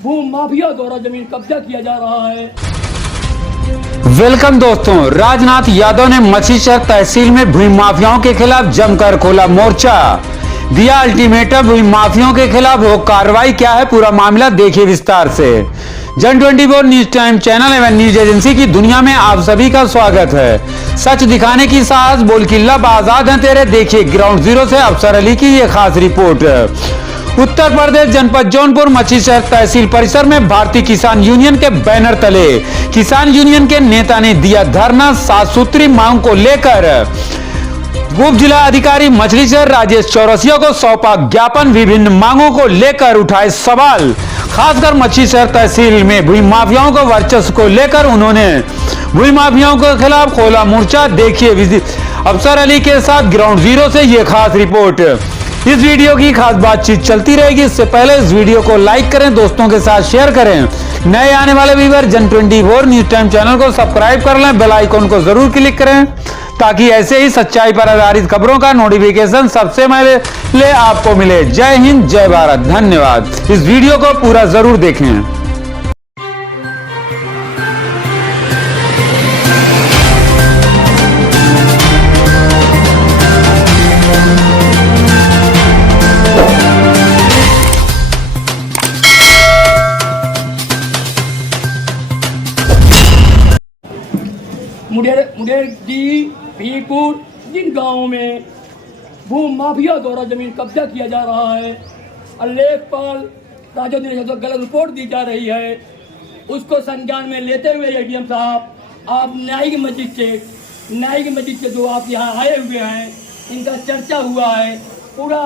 भू माफिया द्वारा जमीन कब्जा किया जा रहा है। वेलकम दोस्तों, राजनाथ यादव ने मछलीशहर तहसील में भूमि माफियाओं के खिलाफ जमकर खोला मोर्चा, दिया अल्टीमेटम। भूमि माफियाओं के खिलाफ वो कार्रवाई क्या है, पूरा मामला देखिए विस्तार से। जन 24 न्यूज टाइम चैनल एवं न्यूज एजेंसी की दुनिया में आप सभी का स्वागत है। सच दिखाने की साहस, बोल किल्ला आजाद है तेरे। देखिए ग्राउंड जीरो से अफसर अली की ये खास रिपोर्ट। उत्तर प्रदेश जनपद जौनपुर मछलीशहर तहसील परिसर में भारतीय किसान यूनियन के बैनर तले किसान यूनियन के नेता ने दिया धरना। 7 सूत्री मांग को लेकर उप जिला अधिकारी मछलीशहर राजेश चौरसिया को सौंपा ज्ञापन। विभिन्न मांगों को लेकर उठाए सवाल, खासकर मछलीशहर तहसील में भूमि माफियाओं को वर्चस्व को लेकर उन्होंने भूमि माफियाओं के खिलाफ खोला मोर्चा। देखिए अफसर अली के साथ ग्राउंड जीरो से ये खास रिपोर्ट। इस वीडियो की खास बातचीत चलती रहेगी। इससे पहले इस वीडियो को लाइक करें, दोस्तों के साथ शेयर करें। नए आने वाले व्यूअर जन 24 न्यूज टाइम चैनल को सब्सक्राइब कर लें, बेल आइकन को जरूर क्लिक करें ताकि ऐसे ही सच्चाई पर आधारित खबरों का नोटिफिकेशन सबसे पहले आपको मिले। जय हिंद, जय भारत, धन्यवाद। इस वीडियो को पूरा जरूर देखें। मुडेर जी भीपुर जिन गांवों में भू माफिया द्वारा जमीन कब्जा किया जा रहा है, लेखपाल राजो ने जो गलत रिपोर्ट दी जा रही है, उसको संज्ञान में लेते हुए एडीएम साहब, आप न्यायिक मजिस्ट्रेट से जो आप यहाँ आए हुए हैं, इनका चर्चा हुआ है। पूरा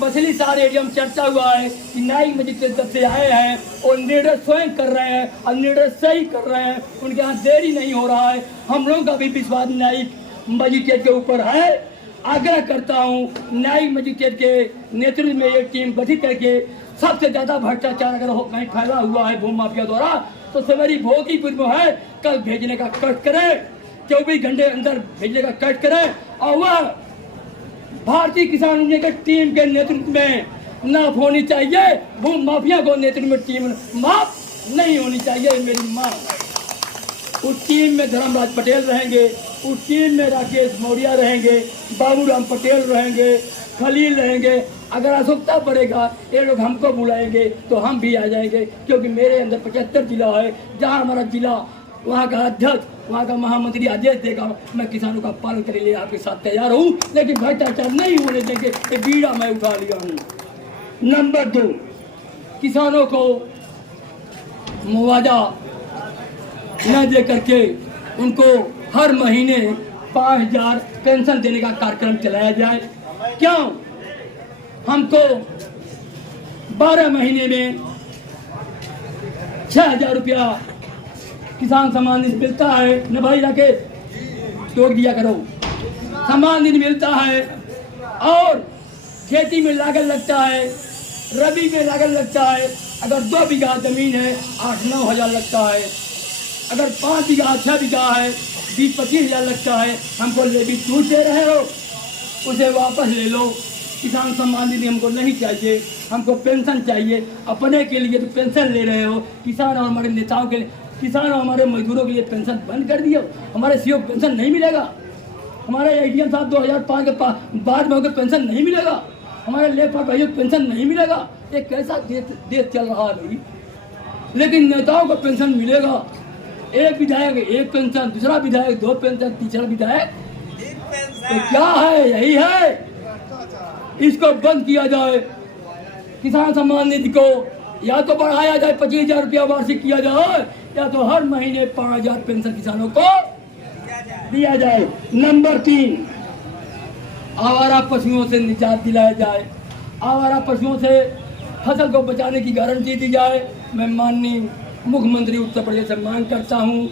मछलीशहर एरिया में चर्चा हुआ है कि न्यायिक मजिस्ट्रेट जब से आए हैं और निर्णय स्वयं कर रहे हैं और निर्णय सही कर रहे हैं, उनके यहाँ देरी नहीं हो रहा है। हम लोगों का भी विश्वास न्यायिक मजिस्ट्रेट के ऊपर है। आग्रह करता हूँ न्यायिक मजिस्ट्रेट के नेतृत्व में एक टीम गठित करके, सबसे ज्यादा भ्रष्टाचार अगर कहीं फैला हुआ है भूमि माफिया द्वारा तो सवेरी भोगीपुर में है, कल भेजने का कष्ट करें, 24 घंटे अंदर भेजने का कष्ट करें। और वह भारतीय किसान यूनियन के टीम के नेतृत्व में नाफ होनी चाहिए, भूमि माफिया को नेतृत्व में टीम माफ नहीं होनी चाहिए, मेरी मांग है। उस टीम में धर्मराज पटेल रहेंगे, उस टीम में राकेश मौर्य रहेंगे, बाबूराम पटेल रहेंगे, खलील रहेंगे। अगर आवश्यकता पड़ेगा ये लोग हमको बुलाएंगे तो हम भी आ जाएंगे, क्योंकि मेरे अंदर 75 जिला है। जहाँ हमारा जिला, वहाँ का अध्यक्ष, वहाँ का महामंत्री आदेश देगा, मैं किसानों का पालन करने लिए आपके साथ तैयार हूँ, लेकिन भ्रष्टाचार नहीं होने देंगे। ये बीड़ा मैं उठा लिया हूँ। नंबर 2, किसानों को मुआवजा न दे करके उनको हर महीने 5000 पेंशन देने का कार्यक्रम चलाया जाए। क्यों? हमको 12 महीने में 6000 रुपया किसान सम्मान निधि मिलता है न भाई, जाके तोड़ दिया करो। सम्मान निधि मिलता है और खेती में लागत लगता है, रबी में लागत लगता है। अगर 2 बीघा जमीन है 8-9 हज़ार लगता है, अगर 5 बीघा 6 बीघा है 20-25 हज़ार लगता है। हमको लेवी छूट दे रहे हो, उसे वापस ले लो। किसान सम्मान निधि हमको नहीं चाहिए, हमको पेंशन चाहिए। अपने के लिए तो पेंशन ले रहे हो, किसान और हमारे नेताओं के लिए, किसान और हमारे मजदूरों के लिए पेंशन बंद कर दिए। हमारे सीओ पेंशन नहीं मिलेगा, हमारे एडीएम साहब 2005 के बाद में होकर पेंशन नहीं मिलेगा, हमारे लेखपाल भाइयों को पेंशन नहीं मिलेगा। ये कैसा देश चल रहा है भाई? लेकिन नेताओं को पेंशन मिलेगा। एक विधायक एक पेंशन, दूसरा विधायक 2 पेंशन, तीसरा विधायक तो क्या है? यही है। इसको बंद किया जाए। किसान सम्मान निधि को या तो बढ़ाया जाए, 25,000 रुपया वार्षिक किया जाए, या तो हर महीने 5,000 पेंशन किसानों को दिया जाए। नंबर 3, आवारा पशुओं से निजात दिलाया जाए। आवारा पशुओं से फसल को बचाने की गारंटी दी जाए। मैं माननीय मुख्यमंत्री उत्तर प्रदेश से मांग करता हूं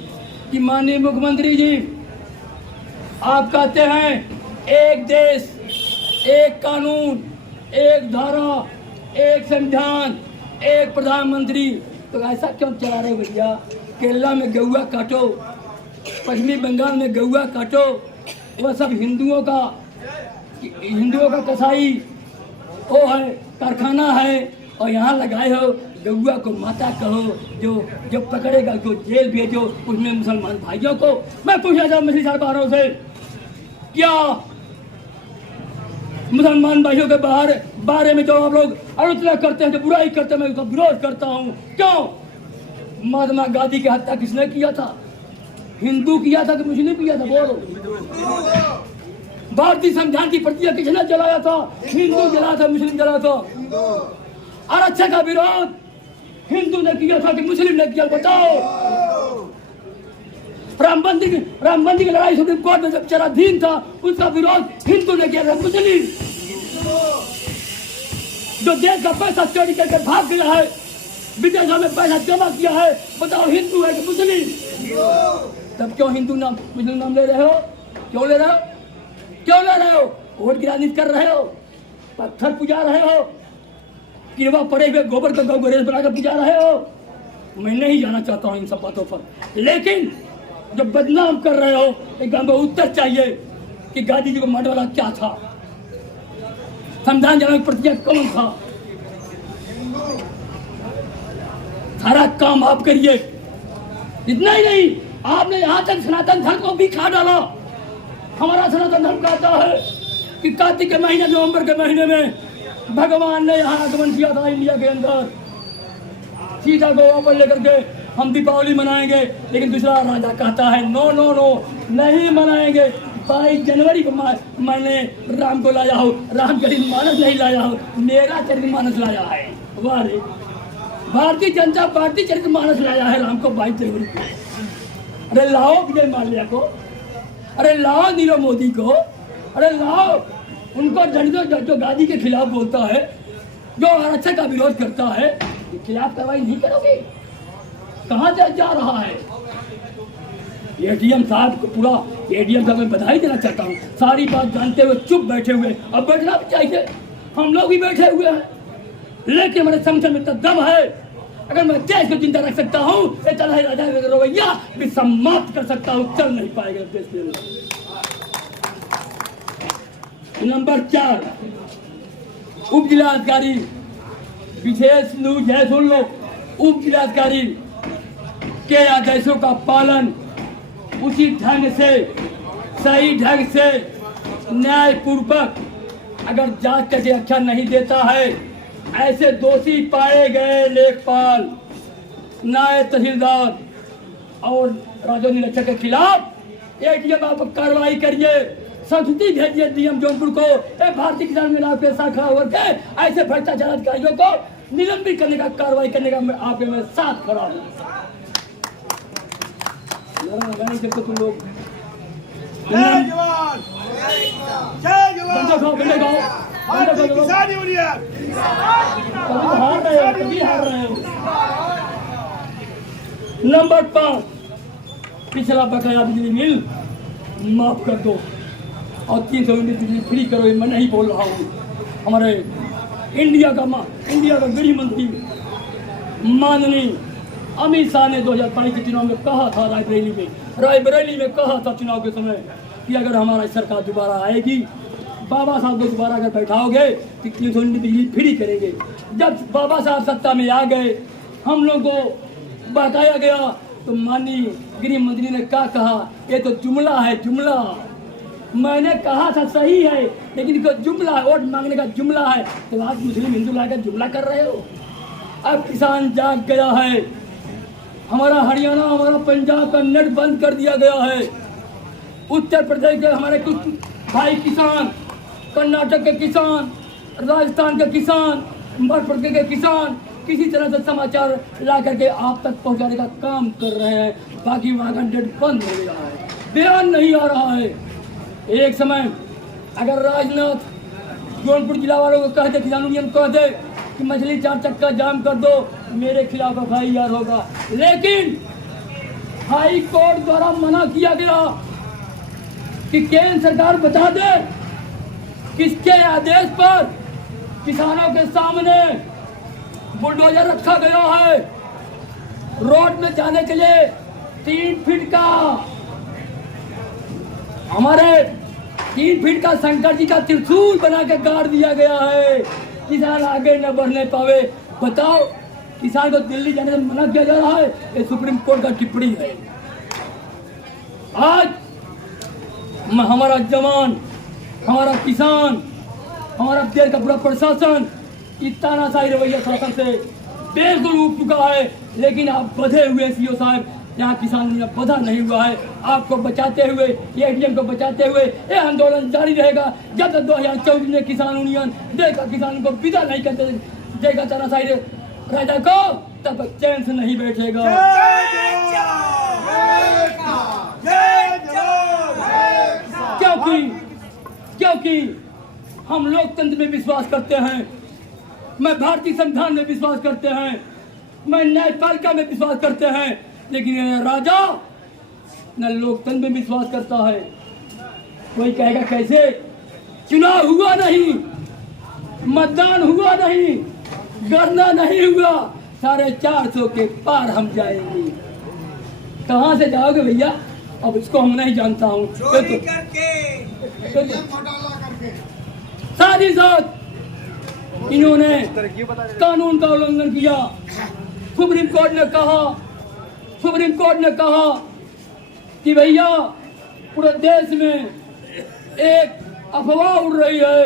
कि माननीय मुख्यमंत्री जी, आप कहते हैं एक देश, एक कानून, एक धारा, एक संविधान, एक प्रधानमंत्री, तो ऐसा क्यों चला रहे भैया? केरला में गौआ काटो, पश्चिमी बंगाल में गौआ काटो, वह सब हिंदुओं का कसाई वो है, कारखाना है, और यहाँ लगाए हो गौआ को माता कहो, जो पकड़ेगा उसको जेल भेजो, उसमें मुसलमान भाइयों को। मैं पूछना चाहता मछली साहब बाहरों से, क्या मुसलमान भाइयों के बारे में जो आप लोग आलोचना करते हैं, जो बुराई करते हैं, मैं उसका विरोध करता हूँ। क्यों? महात्मा गांधी की हत्या किसने किया था? हिंदू किया था कि मुस्लिम किया था? बोलो। भारतीय संविधान की प्रतियां किसने जलाया था? हिंदू जलाया था, मुस्लिम जलाया था? आरक्षण का विरोध हिंदू ने किया था कि मुस्लिम ने किया? बताओ। राम मंदिर की लड़ाई सुप्रीम कोर्ट में जब चराधीन था, उसका विरोध हिंदू ने किया था, मुस्लिम? जो देश का पैसा चोरी करके भाग गया है, विदेशों में पैसा जमा किया है, बताओ हिंदू है कि मुस्लिम? तब क्यों हिंदू नाम मुस्लिम नाम ले रहे हो? क्यों ले रहे हो? क्यों ले रहे हो? वोट की राजनीति कर रहे हो? पत्थर पूजा रहे हो? किरवा पड़े हुए गोबर का गणेश बनाकर पूजा रहे हो? मैं नहीं जाना चाहता हूँ इन सब बातों पर, लेकिन जो बदनाम कर रहे हो, एक हमें उत्तर चाहिए कि गांधी जी को मारने वाला क्या था? संविधान जलाने की प्रतिज्ञा कौन था? सारा काम आप करिए। इतना ही नहीं, आपने यहाँ तक सनातन धर्म को भी खा डाला। हमारा सनातन धर्म कहता है कि कार्तिक के महीने, नवंबर के महीने में भगवान ने यहाँ आगमन किया था इंडिया के अंदर। सीता को वापस लेकर के हम दीपावली मनाएंगे, लेकिन दूसरा राजा कहता है नो नो नो, नहीं मनाएंगे। 22 जनवरी को मैंने राम को लाया हूँ, रामचरितमानस नहीं लाया हूँ, मेरा चरितमानस लाया है। वाह रे, भारतीय जनता पार्टी चरितमानस लाया है राम को 22 जनवरी को। अरे लाओ विजय माल्या को, अरे लाओ नीरव मोदी को, अरे लाओ उनको जो गांधी के खिलाफ बोलता है, जो आरक्षण का विरोध करता है, के खिलाफ कार्रवाई नहीं करोगे? कहाँ जा रहा है? एडीएम साहब को, पूरा एडीएम साहब में बधाई देना चाहता हूँ। सारी बात जानते हुए चुप बैठे हुए, अब बैठना भी चाहिए, हम लोग भी बैठे हुए हैं, लेकिन हमारे संगठन में इतना दम है, अगर मैं देश को जिंदा रख सकता हूँ, राजा रवैया भी समाप्त कर सकता हूँ। चल नहीं पाएगा देश के लिए। नंबर 4, उप जिलाधिकारी, विशेष न्यूज है, सुन लो। उप जिलाधिकारी के आदेशों का पालन उसी ढंग से, सही ढंग से, न्यायपूर्वक अगर जांच करके अच्छा नहीं देता है, ऐसे दोषी पाए गए लेखपाल, नायब तहसीलदार और राजस्व निरीक्षक के खिलाफ एडीएम आप कार्रवाई करिए, संस्कृति भेजिए डीएम जौनपुर को, भारतीय किसान मिलाप के शाखा होकर ऐसे भ्रष्टाचार अधिकारियों को निलंबित करने का, कार्रवाई करने का मैं आपके में साथ खड़ा हूँ। तुम लोग जय जवान, जय जवान, भारतीय किसान यूनियन, हार रहे हो। नंबर 5, पिछला बकाया बिजली बिल माफ कर दो और 300 यूनिट बिजली फ्री करो। मैं नहीं बोल रहा हूँ, हमारे इंडिया का गृह मंत्री माननीय अमित शाह ने 2022 के चुनाव में कहा था, रायबरेली में कहा था चुनाव के समय कि अगर हमारी सरकार दोबारा आएगी, बाबा साहब को दोबारा अगर बैठाओगे तो 300 यूनिट बिजली फ्री करेंगे। जब बाबा साहब सत्ता में आ गए, हम लोग को बताया गया, तो माननीय गृह मंत्री ने क्या कहा, ये तो जुमला है, जुमला। मैंने कहा था सही है, लेकिन तो जुमला है, वोट मांगने का जुमला है, तो आज मुस्लिम हिंदू लाकर जुमला कर रहे हो। अब किसान जाग गया है, हमारा हरियाणा, हमारा पंजाब का नेट बंद कर दिया गया है। उत्तर प्रदेश के हमारे कुछ भाई किसान, कर्नाटक के किसान, राजस्थान के किसान, मध्य प्रदेश के किसान किसी तरह से समाचार ला करके आप तक पहुंचाने का काम कर रहे हैं, बाकी वहाँ का नेट बंद हो गया है, बयान नहीं आ रहा है। एक समय अगर राजनाथ जौनपुर जिला वालों को कहते, किसान यूनियन कह दे कि मछली 4 चक्का जाम कर दो, मेरे खिलाफ FIR होगा, लेकिन हाई कोर्ट द्वारा मना किया गया कि केंद्र सरकार बता दे किसके आदेश पर किसानों के सामने बुलडोजर रखा गया है। रोड में जाने के लिए 3 फीट का, हमारे 3 फीट का शंकर जी का त्रिशूल बना के गाड़ दिया गया है, किसान आगे न बढ़ने पावे। बताओ किसान को दिल्ली जाने से मना किया जा रहा है, ये सुप्रीम कोर्ट का टिप्पणी है। आज हमारा जवान, हमारा किसान, हमारा देश का पूरा प्रशासन इस तानाशाही रवैया शासन से बिल्कुल उब चुका है। लेकिन आप बधे हुए सीओ साहब, यहाँ किसान यूनियन बधा नहीं हुआ है। आपको बचाते हुए, एडीएम को बचाते हुए ये आंदोलन जारी रहेगा जब तक 2024 में किसान यूनियन देश का किसान को विदा नहीं करते देगा तानाशाही राजा को, तब तक चैन से नहीं बैठेगा। क्योंकि हम लोकतंत्र में विश्वास करते हैं, मैं भारतीय संविधान में विश्वास करते हैं, मैं न्यायपालिका में विश्वास करते हैं, लेकिन ये राजा न लोकतंत्र में विश्वास करता है। कोई कहेगा कैसे? चुनाव हुआ नहीं, मतदान हुआ नहीं, गणना नहीं हुआ, 450 के पार हम जाएंगे। कहाँ से जाओगे भैया? अब इसको हम नहीं जानता हूँ। साथ ही साथ इन्होंने कानून का उल्लंघन किया। सुप्रीम कोर्ट ने कहा कि भैया पूरे देश में एक अफवाह उड़ रही है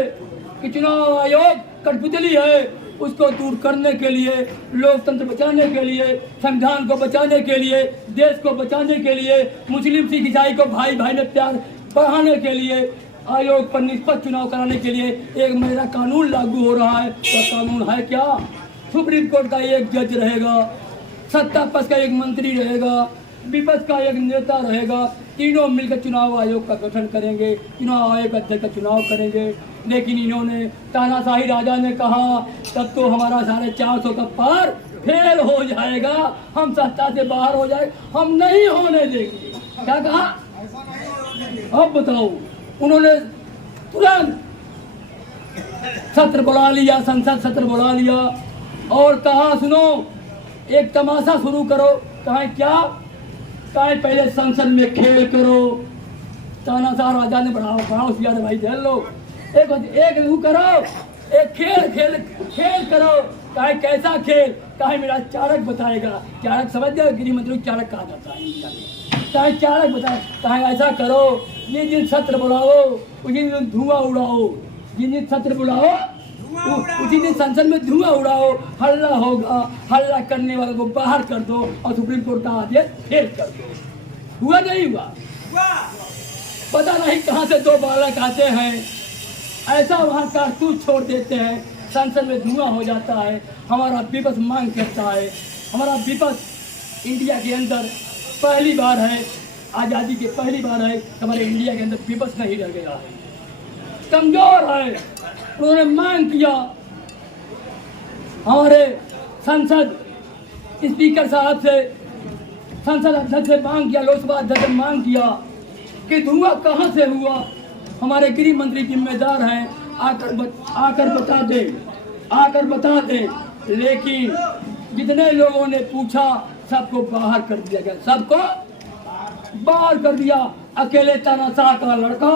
कि चुनाव आयोग कठपुतली है, उसको दूर करने के लिए, लोकतंत्र बचाने के लिए, संविधान को बचाने के लिए, देश को बचाने के लिए, मुस्लिम सिख ईसाई को भाई भाई में प्यार बढ़ाने के लिए, आयोग पर निष्पक्ष चुनाव कराने के लिए एक नया कानून लागू हो रहा है। तो कानून है क्या? सुप्रीम कोर्ट का एक जज रहेगा, सत्ता पक्ष का एक मंत्री रहेगा, विपक्ष का एक नेता रहेगा, तीनों मिलकर चुनाव आयोग का गठन करेंगे, चुनाव आयोग अध्यक्ष का चुनाव करेंगे। लेकिन इन्होंने तानाशाही राजा ने कहा तब तो हमारा 450 का पार फेल हो जाएगा, हम सत्ता से बाहर हो जाए, हम नहीं होने देंगे। क्या कहा? अब बताओ, उन्होंने तुरंत सत्र बुला लिया, संसद सत्र बुला लिया और कहा सुनो एक तमाशा शुरू करो। कहा क्या? कहा पहले संसद में खेल करो। तानाशाह राजा ने बढ़ाओ सियारे भाई दे लो, एक वो करो, एक खेल करो। कहा कैसा खेल? कहा मेरा चाणक बताएगा। चाणक समझ जाओ, गृह मंत्री चाणक कहा जाता है। कहा चाणक बताए। कहा ऐसा करो, ये दिन सत्र बुलाओ, उसी दिन धुआं उड़ाओ, जिस दिन सत्र बुलाओ उसी दिन संसद में धुआं उड़ाओ, हल्ला होगा, हल्ला करने वालों को बाहर कर दो और सुप्रीम कोर्ट का आदेश फेल कर दो। हुआ नहीं हुआ? पता नहीं कहाँ से 2 बालक आते हैं, ऐसा वहाँ कारतूस छोड़ देते हैं, संसद में धुआं हो जाता है। हमारा विपक्ष मांग करता है, हमारा विपक्ष इंडिया के अंदर पहली बार है, आज़ादी की पहली बार है हमारे इंडिया के अंदर विपक्ष नहीं रह गया है, कमजोर है। उन्होंने मांग किया, हमारे संसद स्पीकर साहब से, संसद अध्यक्ष से मांग किया, लोकसभा अध्यक्ष से मांग किया कि धुआं कहाँ से हुआ। हमारे गृह मंत्री जिम्मेदार हैं, आकर बता दे। लेकिन जितने लोगों ने पूछा सबको बाहर कर दिया गया, सबको बाहर कर दिया। अकेले तानाशाह का लड़का,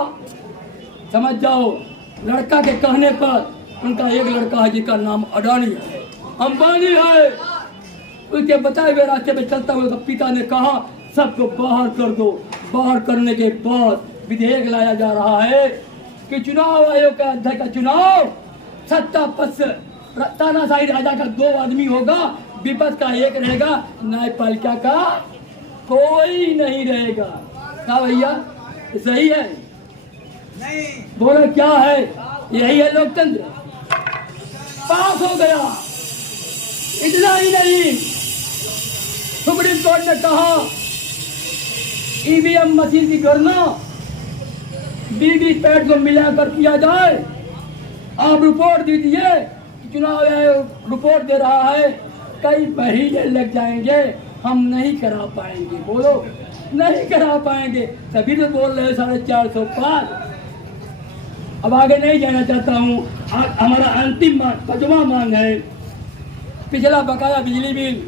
समझ जाओ, लड़का के कहने पर उनका एक लड़का है जिसका नाम अडानी है, अंबानी है, उसके बताए हुए रास्ते पे चलता हुआ पिता ने कहा सबको बाहर कर दो। बाहर करने के बाद विधेयक लाया जा रहा है कि चुनाव आयोग का अध्यक्ष का चुनाव सत्ता पक्ष तानाशाही राजा का 2 आदमी होगा, विपक्ष का 1 रहेगा, न्यायपालिका का कोई नहीं रहेगा। क्या भैया सही है? नहीं। बोलो क्या है? यही है लोकतंत्र। पास हो गया। इतना ही नहीं, सुप्रीम कोर्ट ने कहा ईवीएम मशीन की गणना वीवीपैट को मिलाकर किया जाए। आप रिपोर्ट दीजिए, चुनाव आयोग रिपोर्ट दे रहा है, कई महीने लग जाएंगे, हम नहीं करा पाएंगे। बोलो नहीं करा पाएंगे, तभी तो बोल रहे 450 पार। अब आगे नहीं जाना चाहता हूँ। हमारा अंतिम मांग, 5वां मांग है, पिछला बकाया बिजली बिल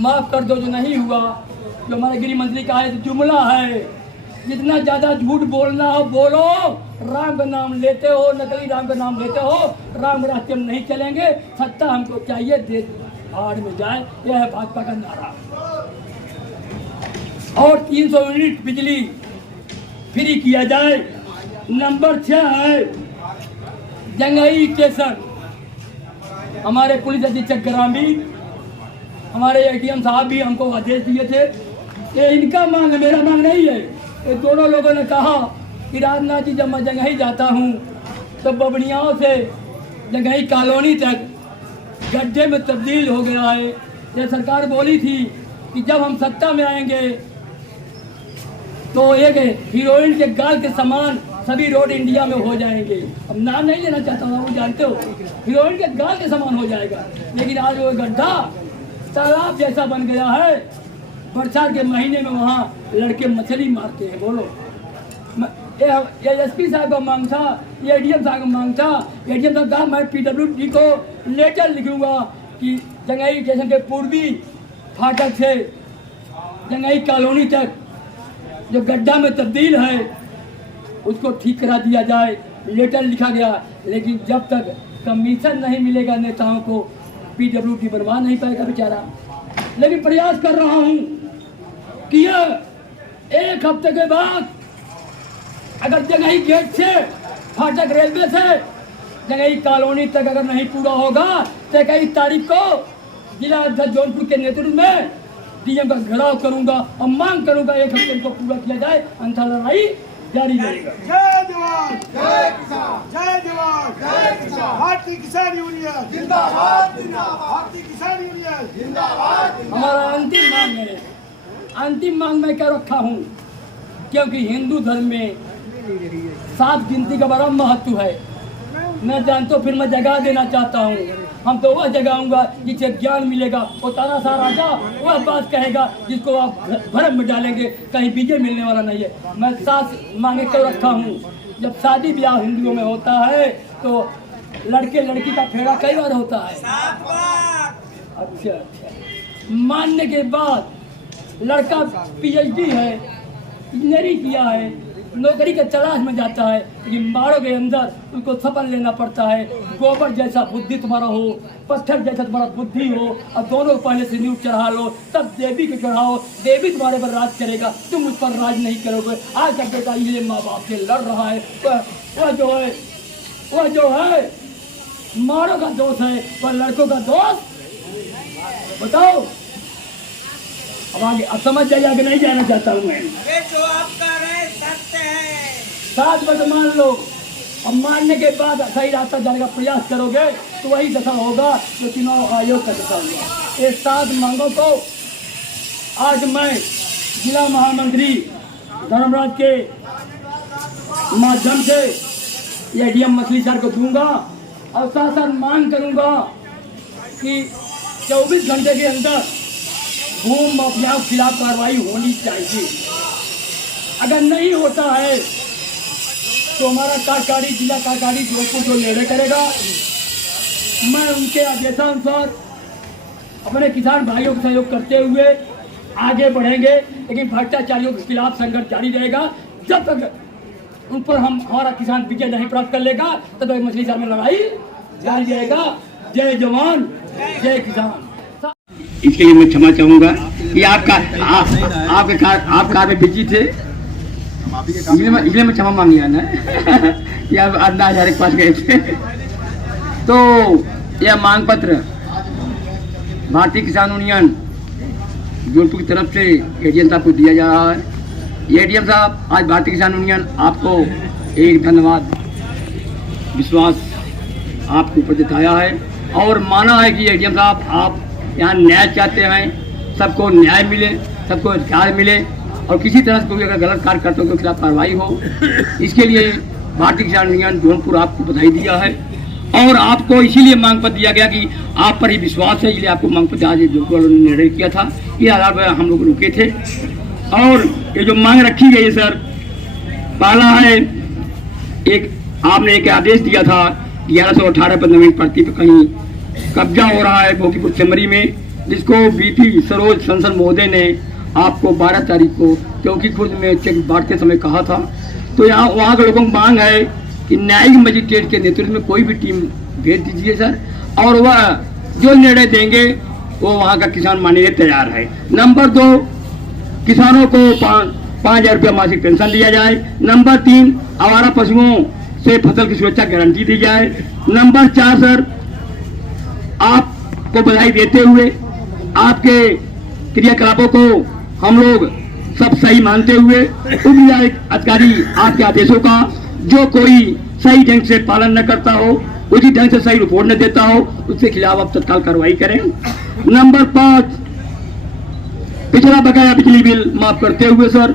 माफ कर दो जो नहीं हुआ। जो हमारे गृह मंत्री का है जुमला है, जितना ज़्यादा झूठ बोलना हो बोलो, राम का नाम लेते हो, नकली राम का नाम लेते हो, राम के रास्ते में नहीं चलेंगे, सत्ता हमको चाहिए, भाड़ में जाए, यह है भाजपा का नारा। और 300 यूनिट बिजली फ्री किया जाए। नंबर 6 है जंगई स्टेशन। हमारे पुलिस अधीक्षक ग्रामीण, हमारे एडीएम साहब भी हमको आदेश दिए थे। ये इनका मांग है, मेरा मांग नहीं है। ये दोनों लोगों ने कहा कि राजनाथ जी जब मैं जंगई जाता हूँ तो बबड़ियाओं से जंगई कॉलोनी तक गड्ढे में तब्दील हो गया है। ये सरकार बोली थी कि जब हम सत्ता में आएंगे तो एक हीरोइन के गाल के समान सभी रोड इंडिया में हो जाएंगे। अब नाम नहीं लेना चाहता हूँ, वो जानते हो, हीरोइन के गाल के समान हो जाएगा। लेकिन आज वो गड्ढा तालाब जैसा बन गया है। बरसात के महीने में वहाँ लड़के मछली मारते हैं। बोलो, ये एसपी साहब का मांग था, ये एडीएम साहब का मांग था। एडीएम साहब कहा मैं पीडब्ल्यूडी को लेटर लिखूंगा कि जंगई स्टेशन के पूर्वी फाटक से जंगई कॉलोनी तक जो गड्ढा में तब्दील है उसको ठीक करा दिया जाए। लेटर लिखा गया, लेकिन जब तक कमीशन नहीं मिलेगा नेताओं को पीडब्ल्यूडी बनवा नहीं पाएगा बेचारा। लेकिन प्रयास कर रहा हूँ कि यह 1 हफ्ते के बाद अगर जंगई गेट से फाटक रेलवे से जंगई कॉलोनी तक अगर नहीं पूरा होगा तो 21 तारीख को जिला अध्यक्ष जौनपुर के नेतृत्व में डीएम का घेराव करूंगा और मांग करूंगा 1 हफ्ते को पूरा किया जाए, अन्यथा लड़ाई जारी रहेगा। जय जवान, जय किसान, जय जवान, जय किसान। भारतीय किसान यूनियन जिंदाबाद, जिंदाबाद। भारतीय किसान यूनियन जिंदाबाद। हमारा अंतिम मांग है, अंतिम मांग मैं क्या रखा हूँ, क्योंकि हिंदू धर्म में 7 गिनती का बड़ा महत्व है। मैं जानता हूँ, फिर मैं जगह देना चाहता हूँ। हम तो वह जगाऊंगा जिससे ज्ञान मिलेगा। वो तानाशाह राजा वह बात कहेगा जिसको आप भरम में डालेंगे, कहीं विजय मिलने वाला नहीं है। मैं 7 मांगे क्यों रखा हूँ? जब शादी ब्याह हिंदुओं में होता है तो लड़के लड़की का फेरा कई बार होता है। अच्छा, मानने के बाद लड़का पीएचडी है, इंजीनियरिंग किया है, नौकरी के तलाश में जाता है, लेकिन मारो के अंदर उसको सफल लेना पड़ता है। गोबर जैसा बुद्धि तुम्हारा हो, पत्थर जैसा तुम्हारा बुद्धि हो, और दोनों पहले से न्यूज चढ़ा लो, तब देवी को चढ़ाओ। देवी तुम्हारे पर राज करेगा, तुम उस पर राज नहीं करोगे। आज तक बेटा ये माँ बाप से लड़ रहा है, वह जो है मारो का दोष है, वह लड़कों का दोष। बताओ, अब आगे अब समझ जाइए, आगे नहीं जाना चाहता हूँ मैं। ये जो आप कर रहे हैं सत्य है। 7 बजे मान लो, अब मानने के बाद सही रास्ता जाने का प्रयास करोगे तो वही दशा होगा जो चुनाव आयोग का दशा हुआ। इस 7 मांगों को आज मैं जिला महामंत्री धर्मराज के माध्यम से एडीएम मछली सर को दूंगा और साथ साथ मांग करूंगा कि 24 घंटे के अंदर भूमि माफियाओं के खिलाफ कार्रवाई होनी चाहिए। अगर नहीं होता है तो हमारा कार्यकारी जिला कार्यकारी जो निर्णय करेगा, मैं उनके आदेशानुसार अपने किसान भाइयों का सहयोग करते हुए आगे बढ़ेंगे। लेकिन भ्रष्टाचारियों के खिलाफ संघर्ष जारी रहेगा। जब तक उन पर हमारा किसान विजय नहीं प्राप्त कर लेगा तब तक मछली शहर में लड़ाई जारी रहेगा। जय जवान, जय किसान। इसके लिए मैं क्षमा चाहूंगा कि आप कार में बिजी थे, इसलिए मैं क्षमा मांगिया ना कि आप अन्ना हजारे के पास गए थे। तो यह मांग पत्र भारतीय किसान यूनियन जौनपुर की तरफ से एडीएम साहब को दिया जा रहा है। एडीएम साहब, आज भारतीय किसान यूनियन आपको एक धन्यवाद विश्वास आपके ऊपर जताया है और माना है कि एडीएम साहब आप यहाँ न्याय चाहते हैं, सबको न्याय मिले, सबको अधिकार मिले और किसी तरह से कोई अगर गलत कार्य करते हो तो खिलाफ कार्रवाई हो। इसके लिए भारतीय किसान यूनियन जौनपुर आपको बधाई दिया है और आपको इसीलिए मांग पत्र दिया गया कि आप पर ही विश्वास है, इसलिए आपको मांग पत्र आज जौनपुर वालों ने निर्णय किया था। ये आधार पर हम लोग रुके थे और ये जो मांग रखी गई है सर, पहला है आपने एक आदेश दिया था 1118 पर नवीन भर्ती पर कहीं कब्जा हो रहा है भोकीपुर चमरी में, जिसको बीपी सरोज संसद महोदय ने आपको 12 तारीख को क्योंकि खुद में चेक बांटते समय कहा था। तो यहाँ वहाँ के लोगों की मांग है कि न्यायिक मजिस्ट्रेट के नेतृत्व में कोई भी टीम भेज दीजिए सर, और वह जो निर्णय देंगे वो वहाँ का किसान मानने के लिए तैयार है। नंबर 2, किसानों को 5,000 रुपया मासिक पेंशन दिया जाए। नंबर 3, आवारा पशुओं से फसल की सुरक्षा गारंटी दी जाए। नंबर 4 सर, आपको बधाई देते हुए आपके क्रियाकलापों को हम लोग सब सही मानते हुए उप अधिकारी आपके आदेशों का जो कोई सही ढंग से पालन न करता हो, उचित ढंग से सही रिपोर्ट न देता हो, उसके खिलाफ आप तत्काल कार्रवाई करें। नंबर 5, पिछला बकाया बिजली बिल माफ करते हुए सर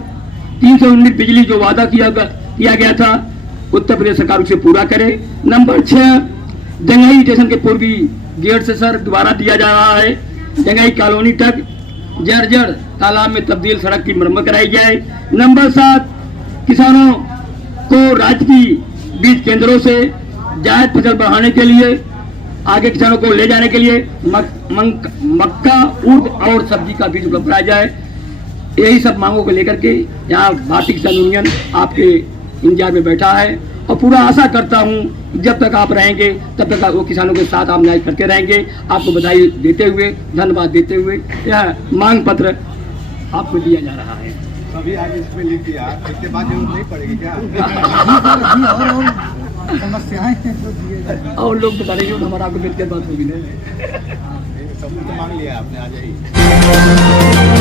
300 यूनिट बिजली जो वादा किया गया था उत्तर प्रदेश सरकार उसे पूरा करे। नंबर 6, जंगई स्टेशन के पूर्वी गेट से सर दोबारा दिया जा रहा है जंगई कॉलोनी तक जर्जर तालाब में तब्दील सड़क की मरम्मत कराई जाए। नंबर 7, किसानों को राज्य की बीज केंद्रों से जायद फसल बढ़ाने के लिए आगे किसानों को ले जाने के लिए मक्का, उर्द और सब्जी का बीज उपलब्ध कराया जाए। यही सब मांगों को लेकर के यहाँ भारतीय किसान यूनियन आपके इंतजार में बैठा है और पूरा आशा करता हूँ जब तक आप रहेंगे तब तक वो किसानों के साथ आप न्याय करते रहेंगे। आपको बधाई देते हुए, धन्यवाद देते हुए यह मांग पत्र आपको दिया जा रहा है। अभी आगे इसमें लिख दिया, इसके बाद जरूरत नहीं पड़ेगी क्या? समस्याएं और लोग बता रहे हैं हमारा आपको व्यक्तिगत बात होगी ना, सब तो मांग लिया आपने, आ जाइए।